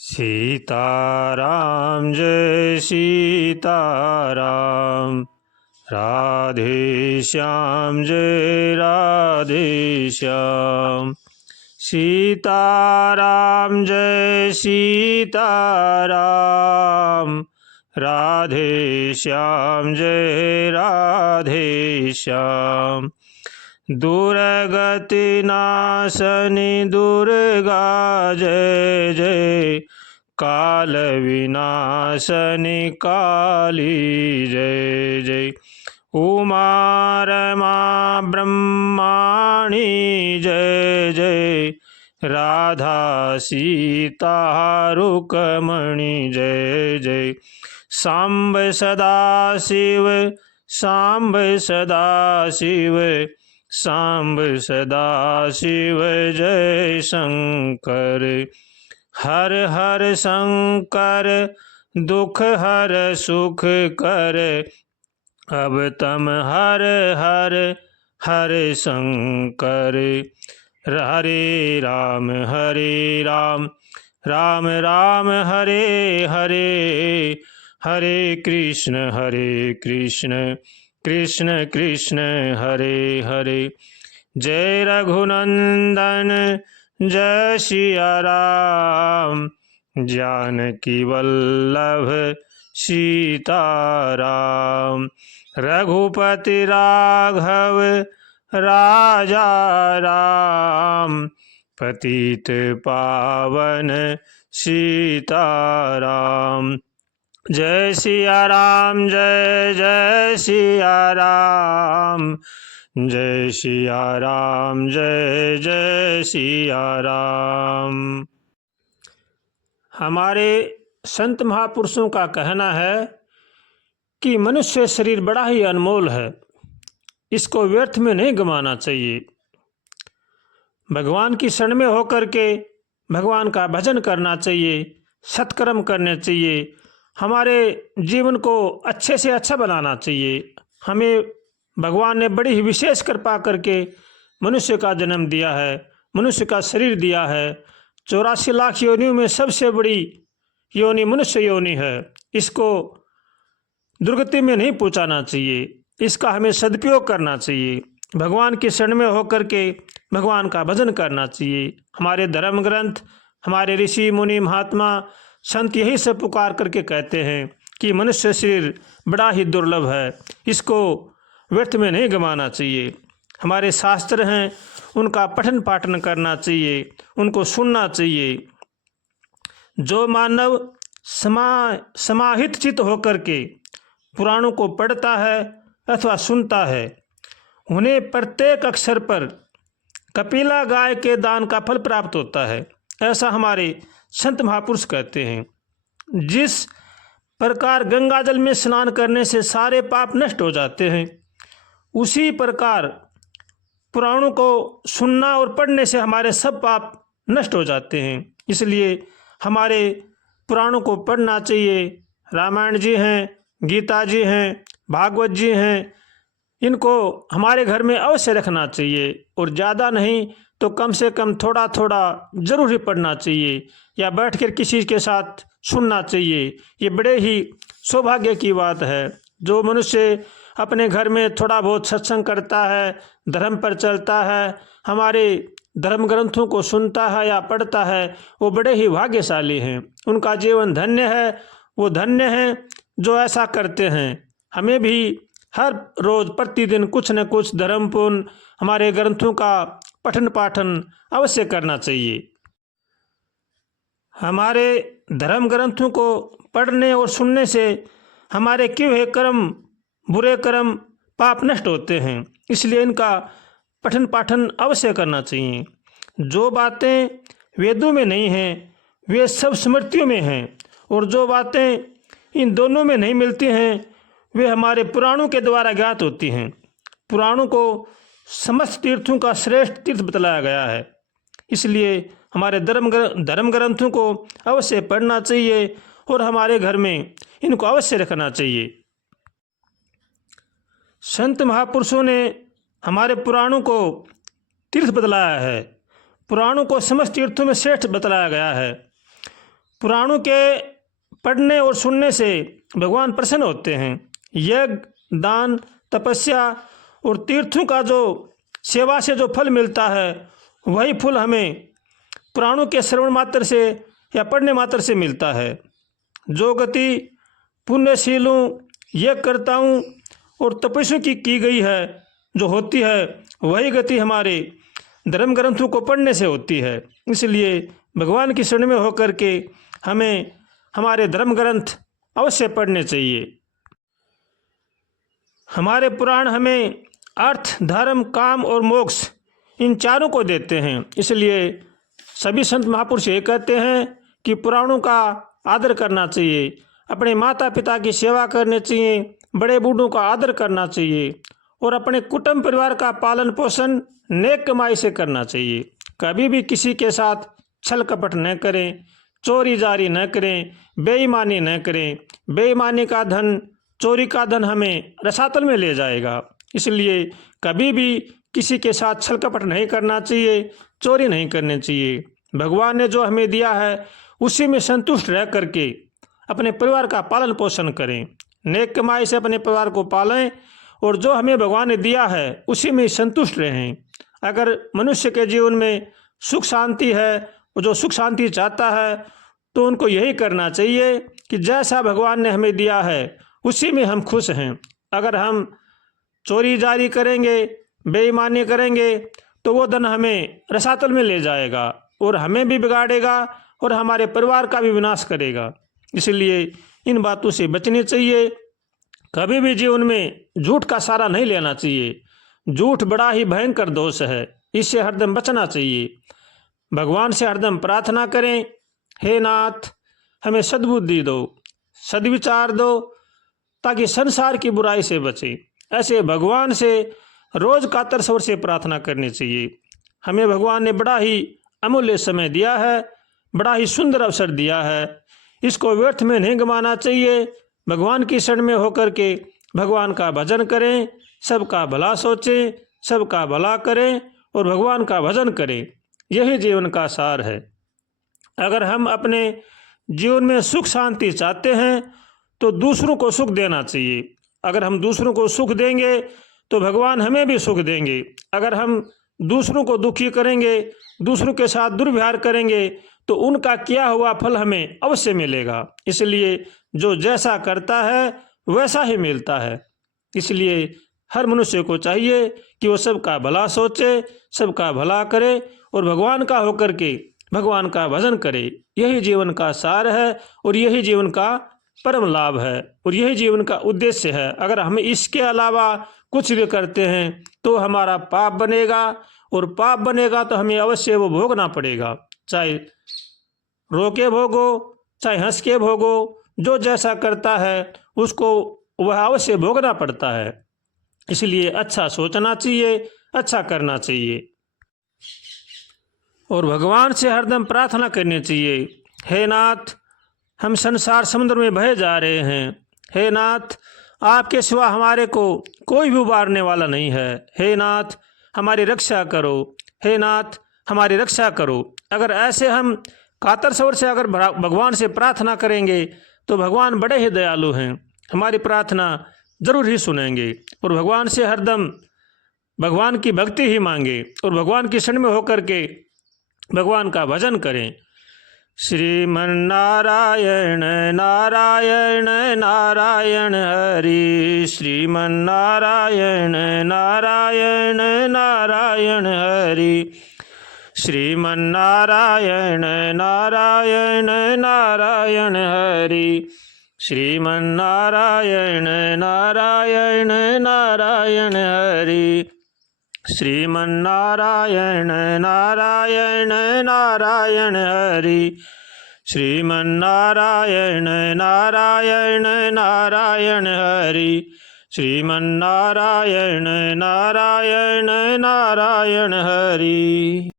सीताराम जय सीताराम, राधे श्याम जय राधे श्याम। सीताराम जय सीताराम, राधे श्याम जय राधे श्याम। दुर्गति नाशनी दुर्गा जय जय, काल विनाशनी काली जय जय। उमा रमा ब्रह्माणी जय जय, राधा सीता रुक्मणी जय जय। सांब सदा शिव सांब सदा शिव, सांब सदा शिव जय शंकर। हर हर शंकर दुख हर सुख कर, अब तम हर हर हर शंकर। हरे राम राम राम हरे हरे, हरे कृष्ण कृष्ण कृष्ण हरे हरे। जय रघुनंदन जय सिया राम, जानकी वल्लभ सीताराम। रघुपति राघव राजा राम, पतित पावन सीताराम। जय सिया राम जय जय सिया राम, जय सिया राम जय जय सिया राम। हमारे संत महापुरुषों का कहना है कि मनुष्य शरीर बड़ा ही अनमोल है, इसको व्यर्थ में नहीं गंवाना चाहिए। भगवान की शरण में होकर के भगवान का भजन करना चाहिए, सत्कर्म करने चाहिए, हमारे जीवन को अच्छे से अच्छा बनाना चाहिए। हमें भगवान ने बड़ी ही विशेष कृपा करके मनुष्य का जन्म दिया है, मनुष्य का शरीर दिया है। 84 लाख योनियों में सबसे बड़ी योनि मनुष्य योनि है। इसको दुर्गति में नहीं पहुंचाना चाहिए, इसका हमें सदुपयोग करना चाहिए। भगवान की शरण में होकर के भगवान का भजन करना चाहिए। हमारे धर्म ग्रंथ, हमारे ऋषि मुनि महात्मा संत यही सब पुकार करके कहते हैं कि मनुष्य शरीर बड़ा ही दुर्लभ है, इसको व्यर्थ में नहीं गंवाना चाहिए। हमारे शास्त्र हैं, उनका पठन पाठन करना चाहिए, उनको सुनना चाहिए। जो मानव समाहित चित्त होकर के पुराणों को पढ़ता है अथवा सुनता है, उन्हें प्रत्येक अक्षर पर कपिला गाय के दान का फल प्राप्त होता है, ऐसा हमारे संत महापुरुष कहते हैं। जिस प्रकार गंगा जल में स्नान करने से सारे पाप नष्ट हो जाते हैं, उसी प्रकार पुराणों को सुनना और पढ़ने से हमारे सब पाप नष्ट हो जाते हैं। इसलिए हमारे पुराणों को पढ़ना चाहिए। रामायण जी हैं, गीता जी हैं, भागवत जी हैं, इनको हमारे घर में अवश्य रखना चाहिए और ज़्यादा नहीं तो कम से कम थोड़ा थोड़ा जरूर ही पढ़ना चाहिए या बैठकर किसी के साथ सुनना चाहिए। ये बड़े ही सौभाग्य की बात है। जो मनुष्य अपने घर में थोड़ा बहुत सत्संग करता है, धर्म पर चलता है, हमारे धर्म ग्रंथों को सुनता है या पढ़ता है, वो बड़े ही भाग्यशाली हैं। उनका जीवन धन्य है, वो धन्य हैं जो ऐसा करते हैं। हमें भी हर रोज़ प्रतिदिन कुछ न कुछ धर्म पुण्य हमारे ग्रंथों का पठन पाठन अवश्य करना चाहिए। हमारे धर्म ग्रंथों को पढ़ने और सुनने से हमारे किए हुए कर्म, बुरे कर्म, पाप नष्ट होते हैं, इसलिए इनका पठन पाठन अवश्य करना चाहिए। जो बातें वेदों में नहीं हैं वे सब स्मृतियों में हैं, और जो बातें इन दोनों में नहीं मिलती हैं वे हमारे पुराणों के द्वारा ज्ञात होती हैं। पुराणों को समस्त तीर्थों का श्रेष्ठ तीर्थ बतलाया गया है, इसलिए हमारे धर्म ग्रंथों को अवश्य पढ़ना चाहिए और हमारे घर में इनको अवश्य रखना चाहिए। संत महापुरुषों ने हमारे पुराणों को तीर्थ बतलाया है, पुराणों को समस्त तीर्थों में श्रेष्ठ बतलाया गया है। पुराणों के पढ़ने और सुनने से भगवान प्रसन्न होते हैं। यज्ञ, दान, तपस्या और तीर्थों का जो सेवा से जो फल मिलता है वही फल हमें पुराणों के श्रवण मात्र से या पढ़ने मात्र से मिलता है। जो गति पुण्यशीलों, यज्ञकर्ताओं और तपस्वियों की गई है, जो होती है, वही गति हमारे धर्म ग्रंथों को पढ़ने से होती है। इसलिए भगवान की शरण में होकर के हमें हमारे धर्म ग्रंथ अवश्य पढ़ने चाहिए। हमारे पुराण हमें अर्थ, धर्म, काम और मोक्ष इन चारों को देते हैं। इसलिए सभी संत महापुरुष ये कहते हैं कि पुराणों का आदर करना चाहिए, अपने माता पिता की सेवा करनी चाहिए, बड़े बूढ़ों का आदर करना चाहिए और अपने कुटुंब परिवार का पालन पोषण नेक कमाई से करना चाहिए। कभी भी किसी के साथ छल कपट न करें, चोरी जारी न करें, बेईमानी न करें। बेईमानी का धन, चोरी का धन हमें रसातल में ले जाएगा। इसलिए कभी भी किसी के साथ छल कपट नहीं करना चाहिए, चोरी नहीं करनी चाहिए। भगवान ने जो हमें दिया है उसी में संतुष्ट रह करके अपने परिवार का पालन पोषण करें, नेक कमाई से अपने परिवार को पालें और जो हमें भगवान ने दिया है उसी में संतुष्ट रहें। अगर मनुष्य के जीवन में सुख शांति है, वो जो सुख शांति चाहता है तो उनको यही करना चाहिए कि जैसा भगवान ने हमें दिया है उसी में हम खुश हैं। अगर हम चोरी जारी करेंगे, बेईमानी करेंगे तो वो धन हमें रसातल में ले जाएगा और हमें भी बिगाड़ेगा और हमारे परिवार का भी विनाश करेगा। इसलिए इन बातों से बचनी चाहिए। कभी भी जीवन में झूठ का सहारा नहीं लेना चाहिए। झूठ बड़ा ही भयंकर दोष है, इससे हरदम बचना चाहिए। भगवान से हरदम प्रार्थना करें, हे नाथ हमें सद्बुद्धि दो, सद्विचार दो, ताकि संसार की बुराई से बचें। ऐसे भगवान से रोज कातर स्वर से प्रार्थना करनी चाहिए। हमें भगवान ने बड़ा ही अमूल्य समय दिया है, बड़ा ही सुंदर अवसर दिया है, इसको व्यर्थ में नहीं गंवाना चाहिए। भगवान की शरण में होकर के भगवान का भजन करें, सबका भला सोचें, सबका भला करें और भगवान का भजन करें। यही जीवन का सार है। अगर हम अपने जीवन में सुख शांति चाहते हैं तो दूसरों को सुख देना चाहिए। अगर हम दूसरों को सुख देंगे तो भगवान हमें भी सुख देंगे। अगर हम दूसरों को दुखी करेंगे, दूसरों के साथ दुर्व्यवहार करेंगे तो उनका किया हुआ फल हमें अवश्य मिलेगा। इसलिए जो जैसा करता है वैसा ही मिलता है। इसलिए हर मनुष्य को चाहिए कि वो सबका भला सोचे, सबका भला करे और भगवान का होकर के भगवान का भजन करे। यही जीवन का सार है और यही जीवन का परम लाभ है और यही जीवन का उद्देश्य है। अगर हम इसके अलावा कुछ भी करते हैं तो हमारा पाप बनेगा और पाप बनेगा तो हमें अवश्य वो भोगना पड़ेगा, चाहे रो के भोगो चाहे हंस के भोगो। जो जैसा करता है उसको वह अवश्य भोगना पड़ता है। इसलिए अच्छा सोचना चाहिए, अच्छा करना चाहिए और भगवान से हरदम प्रार्थना करनी चाहिए, हे नाथ हम संसार समुद्र में बहे जा रहे हैं। हे नाथ आपके सिवा हमारे को कोई भी उबारने वाला नहीं है। हे नाथ हमारी रक्षा करो, हे नाथ हमारी रक्षा करो। अगर ऐसे हम कातर स्वर से अगर भगवान से प्रार्थना करेंगे तो भगवान बड़े ही दयालु हैं, हमारी प्रार्थना जरूर ही सुनेंगे और भगवान से हरदम भगवान की भक्ति ही मांगे और भगवान की शरण में होकर के भगवान का भजन करें। श्रीमन्नारायण नारायण नारायण हरि, श्रीमन्नारायण नारायण नारायण हरि, श्रीमन्नारायण नारायण नारायण हरि, श्रीमन्नारायण नारायण नारायण हरि, श्रीमन्नारायण नारायण नारायण हरि, श्रीमन्नारायण नारायण नारायण हरि, श्रीमन्नारायण नारायण नारायण हरि।